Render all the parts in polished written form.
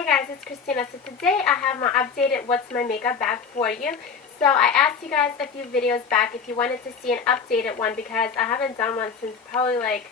Hey guys, it's Kristina. So today I have my updated What's My Makeup bag for you. So I asked you guys a few videos back if you wanted to see an updated one because I haven't done one since probably like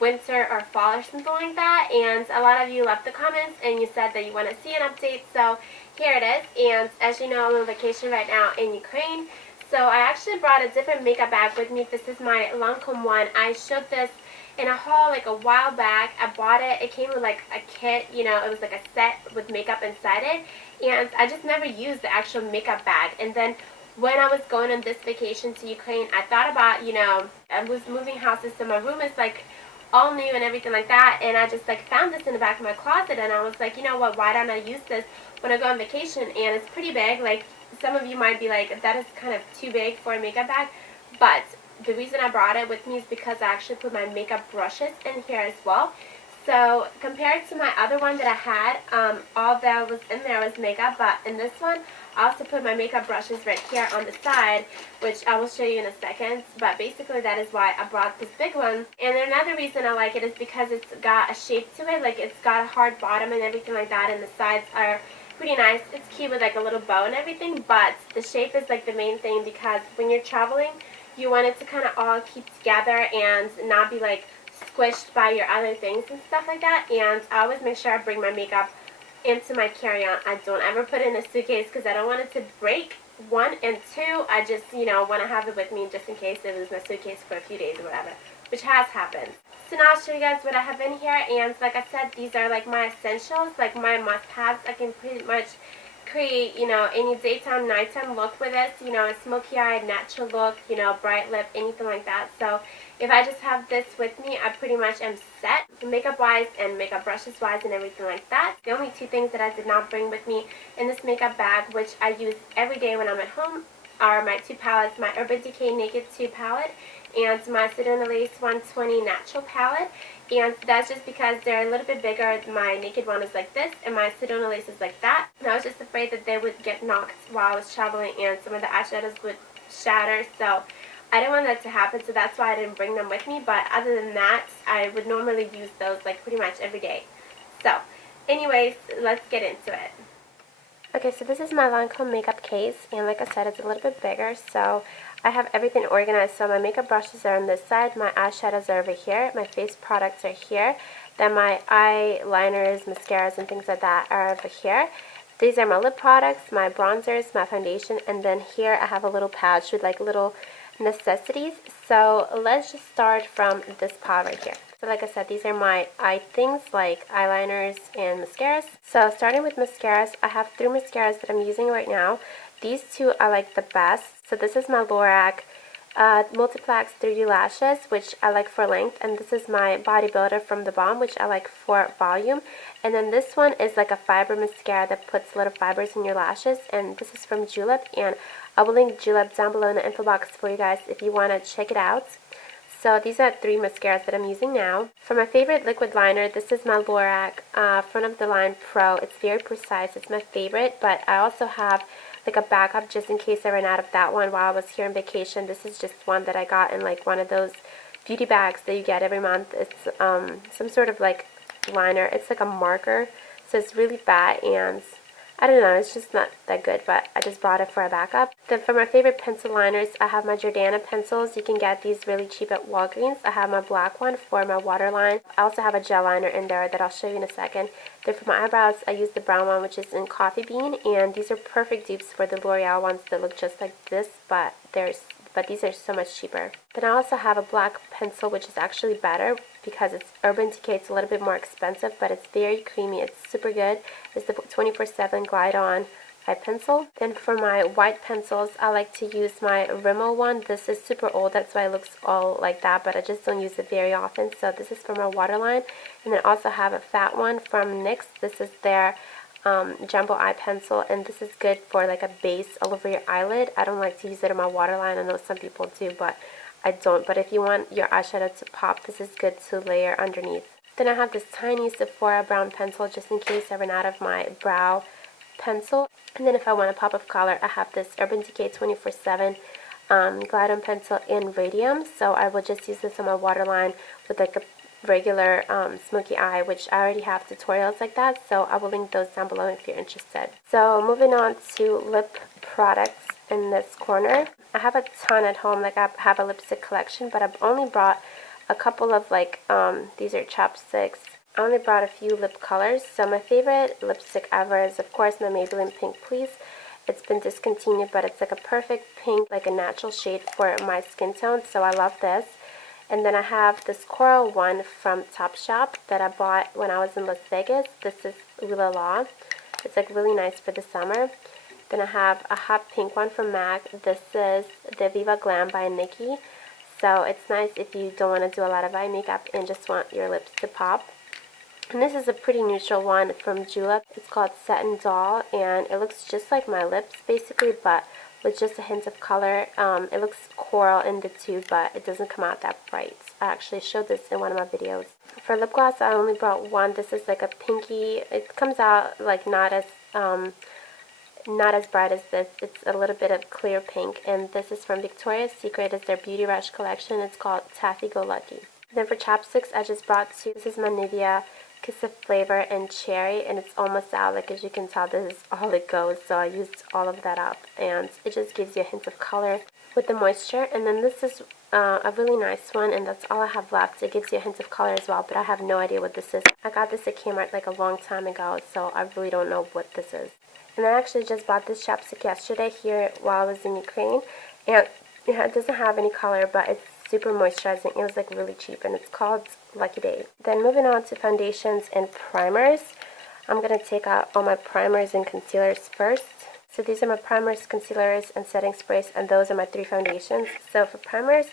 winter or fall or something like that. And a lot of you left the comments and you said that you want to see an update. So here it is. And as you know, I'm on vacation right now in Ukraine. So I actually brought a different makeup bag with me. This is my Lancome one. I showed this in a haul like a while back. I bought it. It came with like a kit, you know, it was like a set with makeup inside it. And I just never used the actual makeup bag. And then when I was going on this vacation to Ukraine, I thought about, you know, I was moving houses, so my room is like all new and everything like that. And I just like found this in the back of my closet and I was like, you know what, why don't I use this when I go on vacation? And it's pretty big. Like some of you might be like, that is kind of too big for a makeup bag. But the reason I brought it with me is because I actually put my makeup brushes in here as well. So compared to my other one that I had, all that was in there was makeup, but in this one I also put my makeup brushes right here on the side, which I will show you in a second. But basically that is why I brought this big one. And another reason I like it is because it's got a shape to it, like it's got a hard bottom and everything like that, and the sides are pretty nice. It's cute with like a little bow and everything, but the shape is like the main thing because when you're traveling, you want it to kind of all keep together and not be like squished by your other things and stuff like that. And I always make sure I bring my makeup into my carry-on. I don't ever put it in a suitcase because I don't want it to break, one, and two, I just, you know, want to have it with me just in case it was in a suitcase for a few days or whatever, which has happened. So now I'll show you guys what I have in here, and like I said, these are like my essentials, like my must-haves. I can pretty much create, you know, any daytime, nighttime look with this, you know, a smoky-eyed, natural look, you know, bright lip, anything like that. So if I just have this with me, I pretty much am set, makeup-wise and makeup brushes-wise and everything like that. The only two things that I did not bring with me in this makeup bag, which I use every day when I'm at home, are my two palettes, my Urban Decay Naked 2 palette and my Sedona Lace 120 Natural palette. And that's just because they're a little bit bigger. My Naked one is like this, and my Sedona Lace is like that. And I was just afraid that they would get knocked while I was traveling, and some of the eyeshadows would shatter. So I didn't want that to happen, so that's why I didn't bring them with me. But other than that, I would normally use those like pretty much every day. So anyways, let's get into it. Okay, so this is my Lancome makeup case, and like I said, it's a little bit bigger, so I have everything organized. So my makeup brushes are on this side, my eyeshadows are over here, my face products are here, then my eyeliners, mascaras, and things like that are over here. These are my lip products, my bronzers, my foundation, and then here I have a little pouch with like little necessities. So let's just start from this pile right here. So like I said, these are my eye things like eyeliners and mascaras. So starting with mascaras, I have 3 mascaras that I'm using right now. These two I like the best. So this is my Lorac Multiplex 3D Lashes, which I like for length, and this is my Bodybuilder from The Balm, which I like for volume. And then this one is like a fiber mascara that puts little fibers in your lashes, and this is from JULEP, and I will link JULEP down below in the info box for you guys if you want to check it out. So these are 3 mascaras that I'm using now. For my favorite liquid liner, this is my Lorac Front of the Line Pro. It's very precise. It's my favorite, but I also have like a backup just in case I ran out of that one while I was here on vacation. This is just one that I got in like one of those beauty bags that you get every month. It's some sort of like liner. It's like a marker, so it's really fat, and I don't know, it's just not that good, but I just bought it for a backup. Then for my favorite pencil liners, I have my Jordana pencils. You can get these really cheap at Walgreens. I have my black one for my waterline. I also have a gel liner in there that I'll show you in a second. Then for my eyebrows, I use the brown one, which is in Coffee Bean, and these are perfect dupes for the L'Oreal ones that look just like this, but these are so much cheaper. Then I also have a black pencil, which is actually better because it's Urban Decay. It's a little bit more expensive, but it's very creamy. It's super good. It's the 24/7 Glide On eye pencil. Then for my white pencils, I like to use my Rimmel one. This is super old, that's why it looks all like that, but I just don't use it very often. So this is for my waterline. And then I also have a fat one from NYX. This is their jumbo eye pencil, and this is good for like a base all over your eyelid. I don't like to use it on my waterline. I know some people do, but I don't. But if you want your eyeshadow to pop, this is good to layer underneath. Then I have this tiny Sephora brown pencil just in case I run out of my brow pencil. And then if I want a pop of color, I have this Urban Decay 24/7 Glide On pencil in Radium. So I will just use this on my waterline with like a regular smoky eye, which I already have tutorials like that, so I will link those down below if you're interested. So moving on to lip products in this corner. I have a ton at home, like I have a lipstick collection, but I've only brought a couple of like, these are chapsticks. I only brought a few lip colors. So my favorite lipstick ever is of course my Maybelline Pink Please. It's been discontinued, but it's like a perfect pink, like a natural shade for my skin tone, so I love this. And then I have this coral one from Topshop that I bought when I was in Las Vegas. This is Ooh La La. It's like really nice for the summer. Then I have a hot pink one from MAC. This is the Viva Glam by Nikki. So it's nice if you don't want to do a lot of eye makeup and just want your lips to pop. And this is a pretty neutral one from JULEP. It's called Satin Doll, and it looks just like my lips basically, but with just a hint of color. It looks coral in the tube, but it doesn't come out that bright. I actually showed this in one of my videos. For lip gloss, I only brought one. This is like a pinky. It comes out like not as bright as this. It's a little bit of clear pink, and this is from Victoria's Secret. It's their Beauty Rush collection. It's called Taffy Go Lucky. Then for chapsticks, I just brought two. This is my Nivea Kiss of Flavor and Cherry, and it's almost out. Like as you can tell, this is all it goes, so I used all of that up, and it just gives you a hint of color with the moisture. And then this is a really nice one, and that's all I have left. It gives you a hint of color as well, but I have no idea what this is. I got this at Kmart like a long time ago, so I really don't know what this is. And I actually just bought this chapstick yesterday here while I was in Ukraine, and it doesn't have any color, but it's super moisturizing. It was like really cheap, and it's called Lucky Day. Then moving on to foundations and primers. I'm going to take out all my primers and concealers first. So these are my primers, concealers, and setting sprays, and those are my three foundations. So for primers,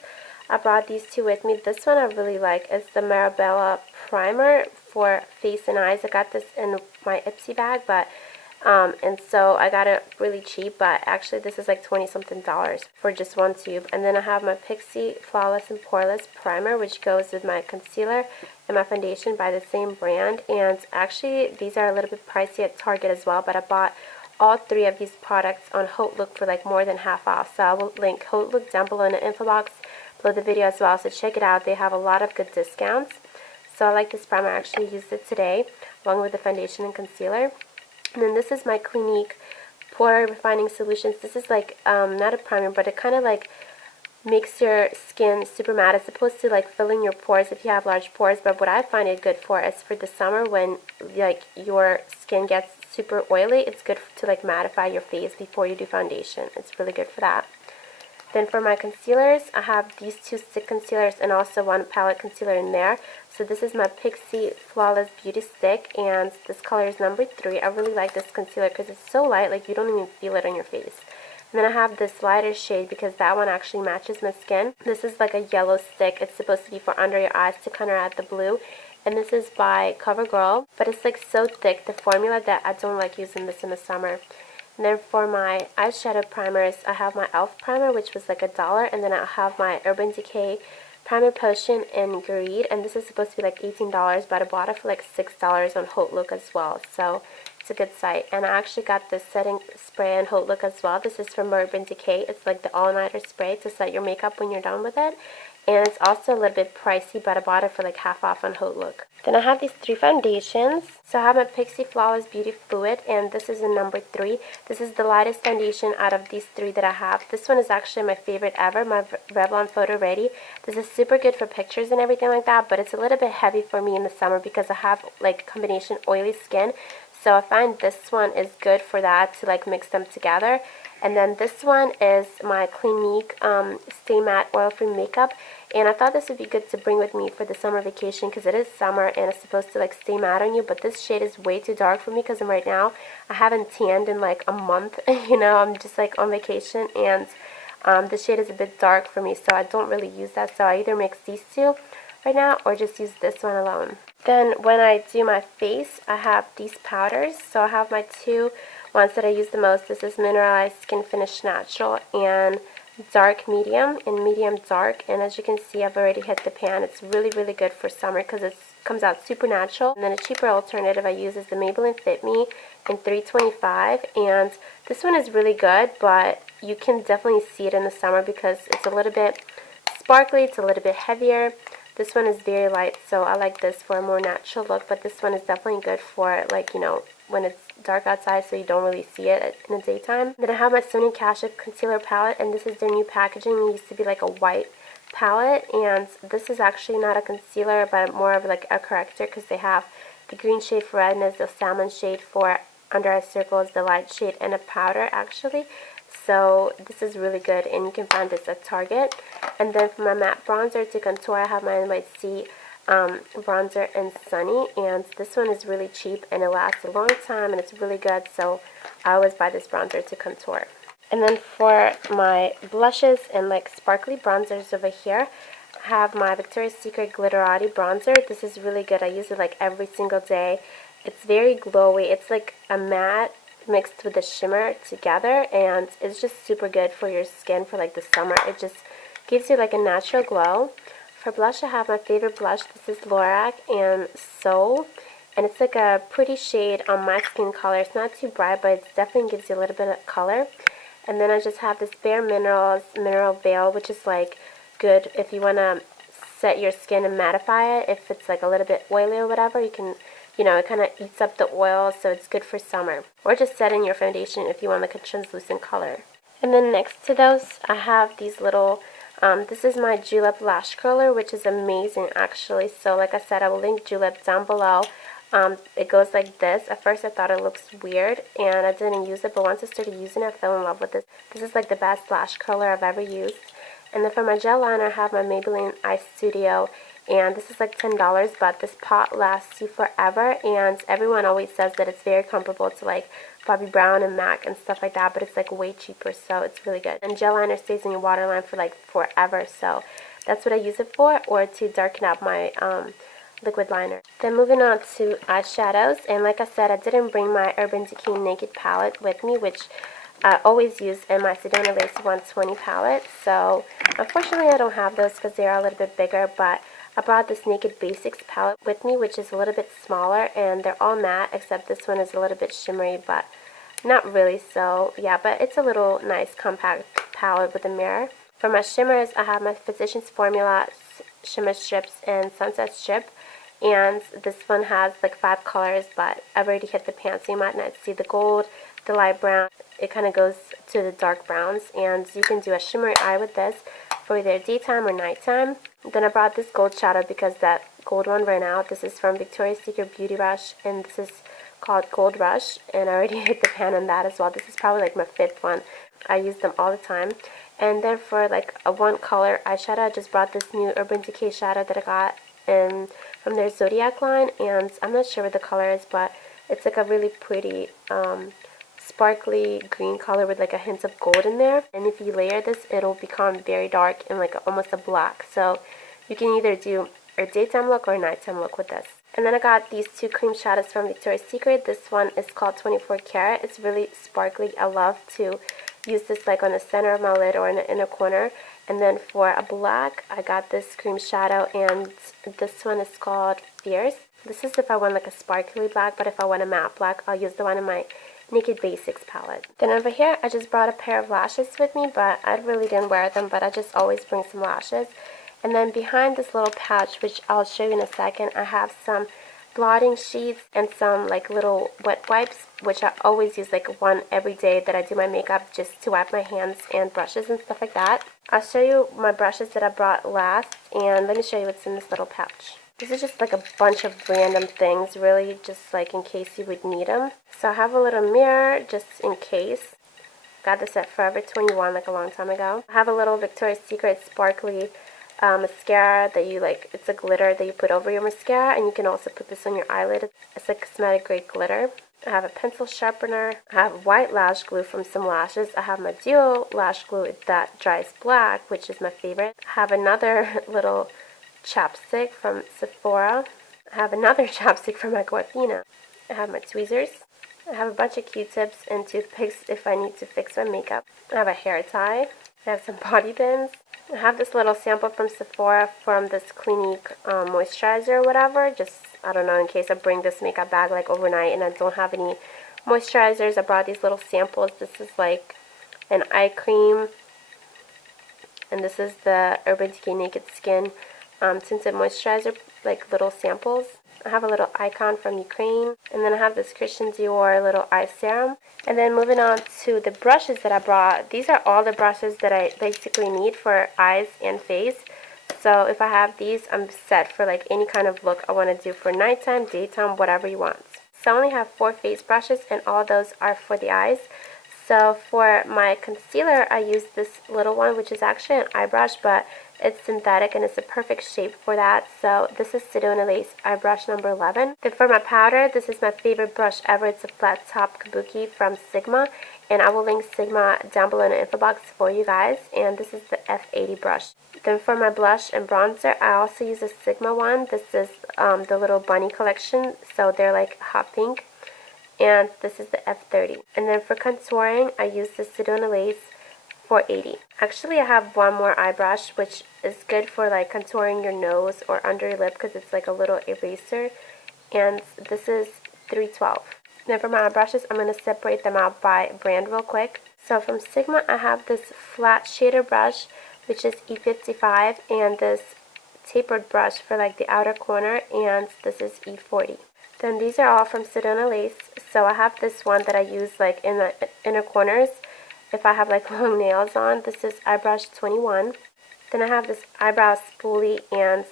I brought these two with me. This one I really like. It's the Marabella primer for face and eyes. I got this in my Ipsy bag, but and so I got it really cheap, but actually this is like $20-something for just one tube. And then I have my Pixi Flawless and Poreless primer, which goes with my concealer and my foundation by the same brand. And actually these are a little bit pricey at Target as well, but I bought all three of these products on Haute Look for like more than half off. So I will link Haute Look down below in the info box below the video as well, so check it out. They have a lot of good discounts. So I like this primer. I actually used it today along with the foundation and concealer. And then this is my Clinique Pore Refining Solutions. This is like, not a primer, but it kind of like makes your skin super matte. It's supposed to like fill in your pores if you have large pores, but what I find it good for is for the summer when like your skin gets super oily. It's good to like mattify your face before you do foundation. It's really good for that. Then for my concealers, I have these two stick concealers and also one palette concealer in there. So this is my Pixi Flawless Beauty Stick, and this color is number 3. I really like this concealer because it's so light, like you don't even feel it on your face. And then I have this lighter shade because that one actually matches my skin. This is like a yellow stick. It's supposed to be for under your eyes to counteract the blue. And this is by CoverGirl, but it's like so thick, the formula, that I don't like using this in the summer. And then for my eyeshadow primers, I have my e.l.f. primer, which was like $1, and then I have my Urban Decay Primer Potion in Greed, and this is supposed to be like $18, but I bought it for like $6 on Haute Look as well, so it's a good site. And I actually got this setting spray in Haute Look as well. This is from Urban Decay. It's like the all-nighter spray to set your makeup when you're done with it. And it's also a little bit pricey, but I bought it for like half off on Haute Look. Then I have these 3 foundations. So I have my Pixi Flawless Beauty Fluid, and this is in number 3. This is the lightest foundation out of these 3 that I have. This one is actually my favorite ever, my Revlon Photo Ready. This is super good for pictures and everything like that, but it's a little bit heavy for me in the summer because I have like combination oily skin. So I find this one is good for that, to like mix them together. And then this one is my Clinique Stay Matte Oil-Free Makeup. And I thought this would be good to bring with me for the summer vacation because it is summer and it's supposed to like stay matte on you. But this shade is way too dark for me because right now I haven't tanned in like a month. You know, I'm just like on vacation, and this shade is a bit dark for me, so I don't really use that. So I either mix these two right now or just use this one alone. Then when I do my face, I have these powders. So I have my 2 ones that I use the most. This is Mineralized Skin Finish Natural and Dark Medium and Medium Dark. And as you can see, I've already hit the pan. It's really, really good for summer because it comes out super natural. And then a cheaper alternative I use is the Maybelline Fit Me in 325. And this one is really good, but you can definitely see it in the summer because it's a little bit sparkly, it's a little bit heavier. This one is very light, so I like this for a more natural look, but this one is definitely good for, like, you know, when it's dark outside so you don't really see it in the daytime. Then I have my Sony Casha concealer palette, and this is their new packaging. It used to be like a white palette, and this is actually not a concealer but more of like a corrector, because they have the green shade for redness, the salmon shade for under eye circles, the light shade, and a powder actually. So this is really good, and you can find this at Target. And then for my matte bronzer to contour, I have my NYC bronzer in Sunny, and this one is really cheap and it lasts a long time and it's really good, so I always buy this bronzer to contour. And then for my blushes and like sparkly bronzers over here, I have my Victoria's Secret Glitterati bronzer. This is really good. I use it like every single day. It's very glowy. It's like a matte mixed with a shimmer together, and it's just super good for your skin for like the summer. It just gives you like a natural glow. For blush, I have my favorite blush. This is Lorac and Soul, and it's like a pretty shade on my skin color. It's not too bright, but it definitely gives you a little bit of color. And then I just have this Bare Minerals Mineral Veil, which is like good if you want to set your skin and mattify it. If it's like a little bit oily or whatever, you can, you know, it kind of eats up the oil, so it's good for summer. Or just set in your foundation if you want like a translucent color. And then next to those, I have these little, this is my JULEP lash curler, which is amazing actually. So like I said, I will link JULEP down below. It goes like this. At first I thought it looks weird and I didn't use it, but once I started using it, I fell in love with this. This is like the best lash curler I've ever used. And then for my gel liner, I have my Maybelline Eye Studio, and this is like $10, but this pot lasts you forever, and everyone always says that it's very comparable to like Bobbi Brown and MAC and stuff like that, but it's like way cheaper, so it's really good. And gel liner stays in your waterline for like forever, so that's what I use it for, or to darken up my liquid liner. Then moving on to eyeshadows, and like I said, I didn't bring my Urban Decay Naked palette with me, which I always use in my Sedona Lace 120 palette. So unfortunately I don't have those because they are a little bit bigger, but I brought this Naked Basics palette with me, which is a little bit smaller, and they're all matte except this one is a little bit shimmery, but not really. So yeah, but it's a little nice compact palette with a mirror. For my shimmers, I have my Physicians Formula Shimmer Strips and Sunset Strip, and this one has like 5 colors, but I've already hit the pan, so you might not see the gold, the light brown. It kind of goes to the dark browns, and you can do a shimmery eye with this for either daytime or nighttime. Then I brought this gold shadow because that gold one ran out. This is from Victoria's Secret Beauty Rush, and this is called Gold Rush, and I already hit the pan on that as well. This is probably like my 5th one. I use them all the time. And then for like a one color eyeshadow, I just brought this new Urban Decay shadow that I got from their Zodiac line, and I'm not sure what the color is, but it's like a really pretty sparkly green color with like a hint of gold in there. And if you layer this, it'll become very dark and like almost a black, so you can either do a daytime look or a nighttime look with this. And then I got these 2 cream shadows from Victoria's Secret. This one is called 24 Karat. It's really sparkly. I love to use this like on the center of my lid or in the inner corner. And then for a black, I got this cream shadow, and this one is called Fierce. This is if I want like a sparkly black, but if I want a matte black, I'll use the one in my Naked Basics palette. Then over here, I just brought a pair of lashes with me, but I really didn't wear them, but I just always bring some lashes. And then behind this little pouch, which I'll show you in a second, I have some blotting sheets and some like little wet wipes, which I always use like one every day that I do my makeup, just to wipe my hands and brushes and stuff like that. I'll show you my brushes that I brought last, and let me show you what's in this little pouch. This is just like a bunch of random things, really, just like in case you would need them. So I have a little mirror just in case. Got this at Forever 21 like a long time ago. I have a little Victoria's Secret sparkly mascara that you like, it's a glitter that you put over your mascara, and you can also put this on your eyelid. It's like cosmetic grade glitter. I have a pencil sharpener. I have white lash glue from Some Lashes. I have my duo lash glue that dries black, which is my favorite. I have another little chapstick from Sephora. I have another chapstick from Aquafina. I have my tweezers. I have a bunch of Q-tips and toothpicks if I need to fix my makeup. I have a hair tie. I have some body pins. I have this little sample from Sephora from this Clinique moisturizer or whatever. Just, I don't know, in case I bring this makeup bag like overnight and I don't have any moisturizers. I brought these little samples. This is like an eye cream. And this is the Urban Decay Naked Skin tinted moisturizer, like little samples. I have a little icon from Ukraine, and then I have this Christian Dior little eye serum. And then moving on to the brushes that I brought. These are all the brushes that I basically need for eyes and face. So if I have these, I'm set for like any kind of look I want to do for nighttime, daytime, whatever you want. So I only have 4 face brushes, and all those are for the eyes. So for my concealer, I use this little one, which is actually an eye brush, but it's synthetic and it's a perfect shape for that. So this is Sedona Lace eye brush number 11. Then for my powder, this is my favorite brush ever. It's a flat top kabuki from Sigma, and I will link Sigma down below in the info box for you guys. And this is the F80 brush. Then for my blush and bronzer, I also use a Sigma one. This is the little bunny collection, so they're like hot pink. And this is the F30. And then for contouring, I use the Sedona Lace 480. Actually, I have one more eye brush, which is good for like contouring your nose or under your lip because it's like a little eraser. And this is 312. Then for my eye brushes, I'm going to separate them out by brand real quick. So from Sigma, I have this flat shader brush, which is E55, and this tapered brush for like the outer corner, and this is E40. Then these are all from Sedona Lace. So I have this one that I use like in the inner corners if I have like long nails on. This is eye brush 21. Then I have this eyebrow spoolie, and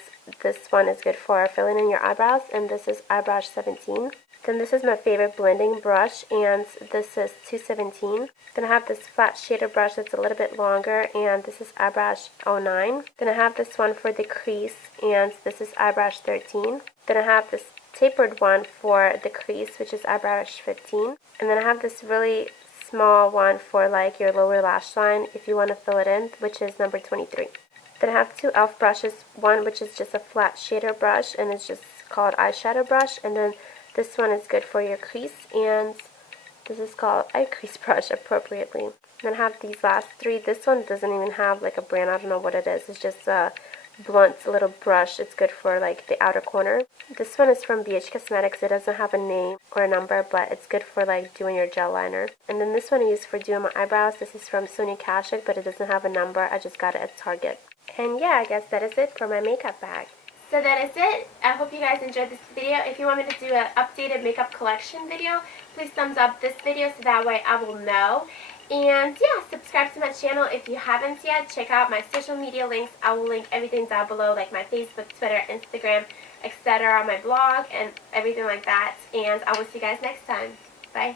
this one is good for filling in your eyebrows, and this is eye brush 17. Then this is my favorite blending brush, and this is 217. Then I have this flat shader brush that's a little bit longer, and this is eye brush 09. Then I have this one for the crease, and this is eye brush 13. Then I have this tapered one for the crease, which is eye brush 15. And then I have this really small one for like your lower lash line if you want to fill it in, which is number 23. Then I have 2 e.l.f. brushes, one which is just a flat shader brush and it's just called eyeshadow brush, and then this one is good for your crease, and this is called eye crease brush appropriately. And then I have these last 3. This one doesn't even have like a brand, I don't know what it is. It's just a blunt little brush. It's good for like the outer corner. This one is from BH Cosmetics. It doesn't have a name or a number, but it's good for like doing your gel liner. And then this one I use for doing my eyebrows. This is from Sonia Kashuk, but it doesn't have a number. I just got it at Target. And yeah, I guess that is it for my makeup bag. So that is it. I hope you guys enjoyed this video. If you want me to do an updated makeup collection video, please thumbs up this video so that way I will know. And yeah, subscribe to my channel if you haven't yet. Check out my social media links. I will link everything down below, like my Facebook, Twitter, Instagram, etc., my blog, and everything like that. And I will see you guys next time. Bye.